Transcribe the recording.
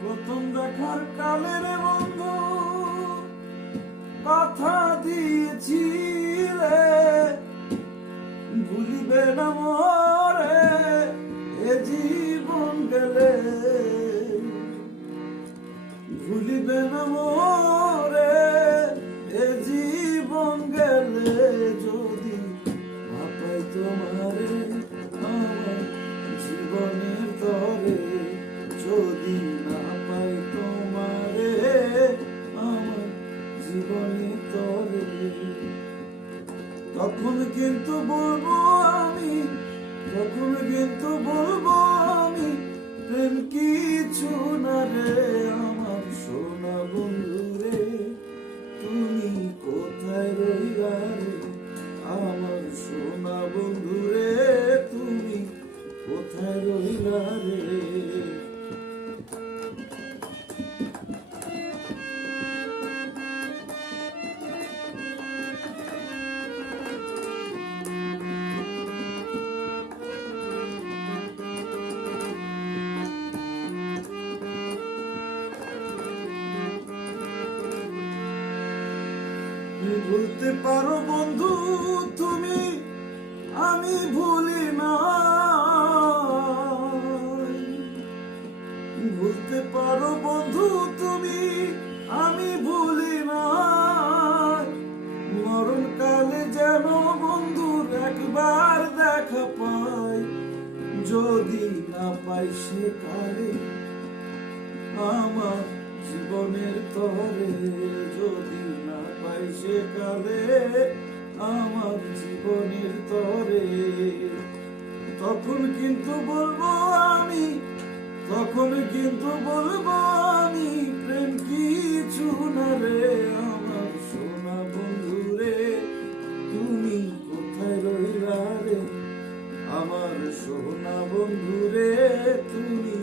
প্রথম দেখার কালের বন্ধু কথা দিয়েছিলে ভুলিবে না মোরে এ জীবন গেলে, ভুলিবে না মোরে এ জীবন গেলে। যদি না পাই তোমারে আমার জীবনের তরে, যদি না পাই তোমারে আমার জীবনের তরে, তখন কিন্তু বলবো আমি, তখন কিন্তু বলবো আমি প্রেম কিছু না রে আমার সোনা বন্ধু রে। তুমি কোথায় রইলা রে আমার সোনা বন্ধু রে, তুমি কোথায় রইলা রে। ভুলতে পারো বন্ধু তুমি, আমি ভুলি না। ভুলতে পারো বন্ধু তুমি, আমি ভুলি না। মরণকালে যেন বন্ধুর একবার দেখা পাই, যদি না পাই সে কালে আমার জীবনের তরে, যদি না পাই সে কালে আমার জীবনের তরে, তখন কিন্তু বলবো আমি, তখন কিন্তু বলবো আমি প্রেম কিছু না রে আমার সোনা বন্ধু রে। তুমি কোথায় রইলা রে আমার সোনা বন্ধু রে, তুমি